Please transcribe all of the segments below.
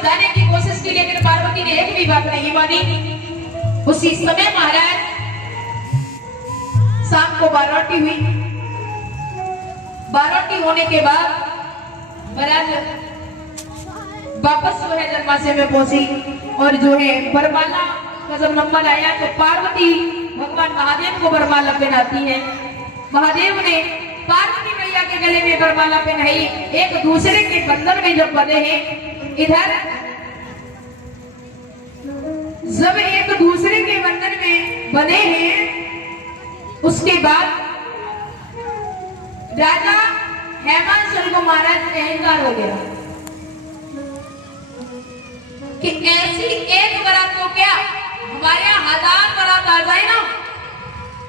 समझाने की कोशिश की, लेकिन पार्वती ने एक भी बात नहीं मानी। उसी समय महाराज शाम को बाराती हुई। बाराती होने के बाद महाराज वापस जो है जन्माशय में पहुंची और जो है वरमाला का जब नंबर आया तो पार्वती भगवान महादेव को वरमाला पहनाती है। महादेव ने पार्वती मैया के गले में वरमाला पहनाई। एक दूसरे के बंधन में जब बंधे हैं, इधर जब एक दूसरे के बंधन में बंधे हैं, उसके बाद राजा हेमांचल को महाराज अहंकार हो गया कि ऐसी एक बारात को क्या हमारे यहाँ 1000 बारात आ जाए ना,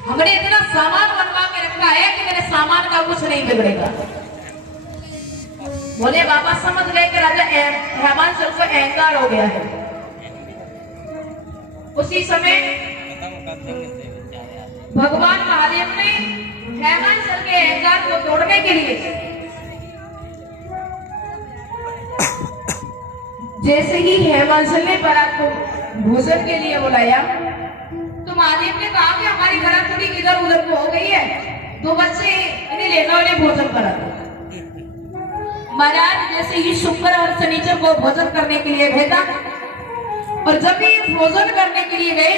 हमने इतना सामान बनवा के रखा है कि मेरे सामान का कुछ नहीं बिगड़ेगा। बोले बाबा समझ गए कि राजा हेमांचल को अहंकार हो गया है। उसी समय भगवान महादेव ने हेमांचल के अहंकार को तोड़ने के लिए जैसे ही हेमांचल ने बारात को भोजन के लिए बुलाया तो महादेव ने कहा कि हमारी बारात थोड़ी इधर उधर को हो गई है, 2 बच्चे इन्हें लेना उन्हें भोजन करा दो। महाराज जैसे ही शुक्र और शनिचर को भोजन करने के लिए भेजा और जब ये भोजन करने के लिए गए,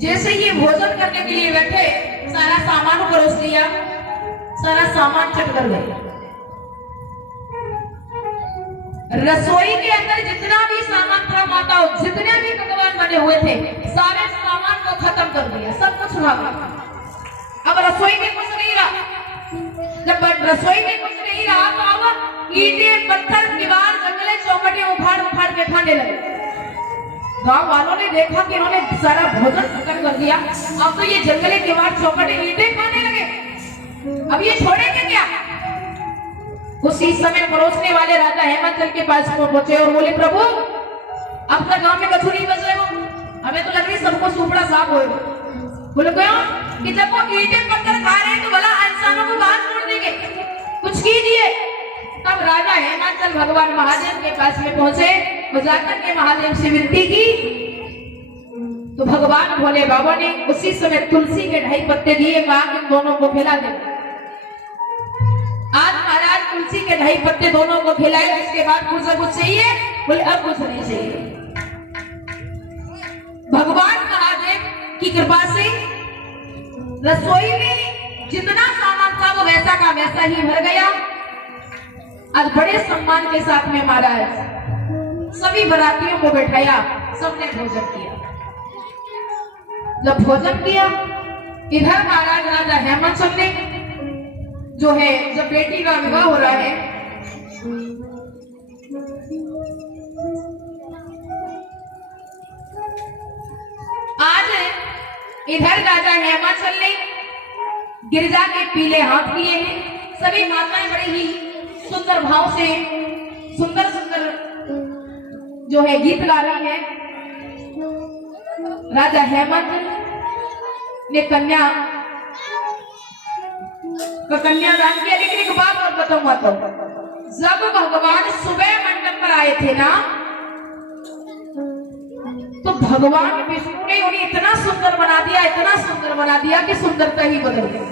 जैसे ही भोजन करने के लिए बैठे, सारा सामान परोस दिया, सारा सामान चट कर गए। रसोई के अंदर जितना भी सामान था, माताओं जितने भी पकवान बने हुए थे, सारे सामान को खत्म कर दिया, सब कुछ भागा। अब रसोई में कुछ नहीं रहा। जब रसोई में कुछ नहीं रहा तो अब ईंटें, पत्थर, दीवार, जंगले, चौखटे उखाड़ उखाड़ के खाने लगे। गांव वालों ने देखा कि इन्होंने सारा भोजन खत्म कर दिया, अब तो ये जंगले, दीवार, चौखटे, ईंटें खाने लगे, अब ये छोड़ेंगे क्या? उसी समय परोसने वाले राजा हेमांचल के पास पहुंचे और बोले प्रभु अब तक गांव में कछु नहीं बचे हो, हमें तो लग रही सबको सुपड़ा साफ होगा। बोले क्यों? कि जब वो ईंटें पत्थर खा रहे हैं तो भला इंसानों को बाहर छोड़ देंगे, कुछ कीजिए। तब राजा हेमांचल भगवान महादेव के पास में पहुंचे और जाकर के महादेव से विनती की तो भगवान भोले बाबा ने उसी समय तुलसी के 2 पत्ते दिए, कहा कि दोनों को खिला दे। आज महाराज तुलसी के 2 पत्ते दोनों को खिलाए। इसके बाद कुछ चाहिए? बोले अब कुछ नहीं चाहिए। भगवान महादेव की कृपा से रसोई में जितना सामान था वो वैसा का वैसा ही भर गया। आज बड़े सम्मान के साथ में महाराज सभी बारातियों को बैठाया, सबने भोजन किया। जब भोजन किया, इधर महाराज राजा हेमांचल ने जो है, जब बेटी का विवाह हो रहा है, आज इधर राजा हेमांचल ने गिरजा के पीले हाथ किए हैं। सभी माताएं बड़े ही सुंदर भाव से सुंदर सुंदर जो है गीत गा रही है। राजा हेमांचल ने कन्यादान किया। लेकिन एक बात और बताऊंगा, तो जब भगवान सुबह मंडप पर आए थे ना, तो भगवान विष्णु ने उन्हें इतना सुंदर बना दिया, इतना सुंदर बना दिया कि सुंदरता ही बदल गई।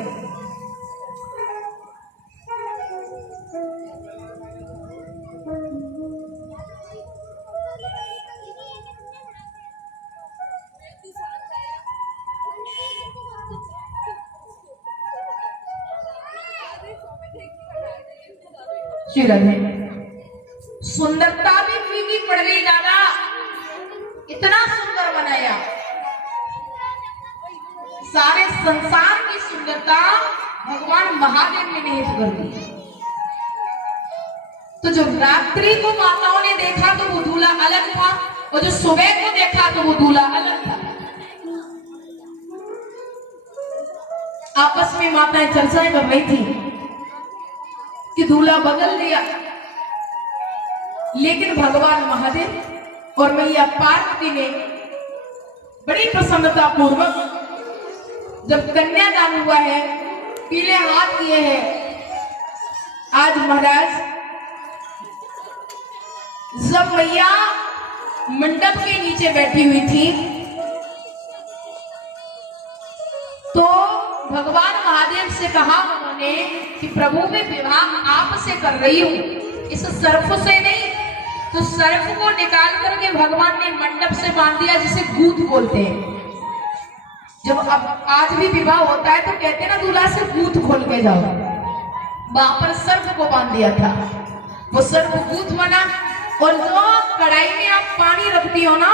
सुंदरता भी फीकी पड़ गई दादा, इतना सुंदर बनाया। सारे संसार की सुंदरता भगवान महादेव ने निहित कर दी। तो जो रात्रि को माताओं ने देखा तो वो दूल्हा अलग था, और जो सुबह को देखा तो वो दूल्हा अलग था। आपस में माताएं चर्चाएं कर रही थी कि दूल्हा बदल दिया, लेकिन भगवान महादेव और मैया पार्वती ने बड़ी प्रसन्नता पूर्वक जब कन्यादान हुआ है, पीले हाथ किए हैं। आज महाराज जब मैया मंडप के नीचे बैठी हुई थी तो भगवान महादेव से कहा उन्होंने कि प्रभु मैं विवाह आपसे कर रही हूं, इस सर्प से नहीं। तो सर्प को निकाल करके भगवान ने मंडप से बांध दिया, जिसे गूथ बोलते हैं। जब अब आज भी विवाह होता है तो कहते हैं ना दूल्हा से गूथ खोल के जाओ, वहां पर सर्प को बांध दिया था। वो सर्प गूथ बना, और जो कढ़ाई में आप पानी रखती हो ना,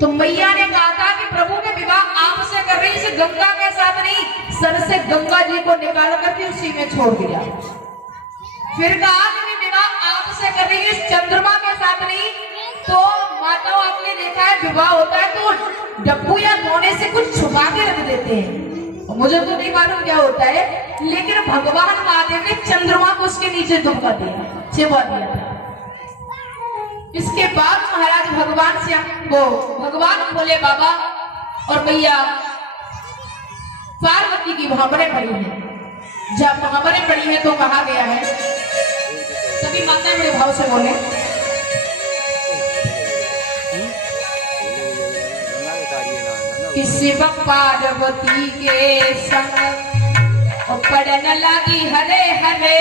तो मैया ने कहा था कि प्रभु मैं विवाह आपसे कर रही, इसे गंगा के साथ नहीं, सर से गंगा जी को निकाल करके उसी में छोड़ दिया। फिर कहा कि मैं विवाह आपसे कर रही हूँ, चंद्रमा के साथ नहीं। तो माताओं आपने देखा है विवाह होता है तो डब्बू या कोने से कुछ छुपा के रख देते हैं, मुझे तो नहीं मालूम क्या होता है, लेकिन भगवान महादेव ने चंद्रमा को उसके नीचे दुबका दिया, छिपा दिया था। इसके बाद महाराज भगवान से वो भगवान भोले बाबा और मैया पार्वती की भावरें पड़ी हैं। जब भावरें पड़ी हैं तो कहा गया है, सभी माताएं बड़े भाव से बोले, कि शिव पार्वती के संग पड़न लगी हरे हरे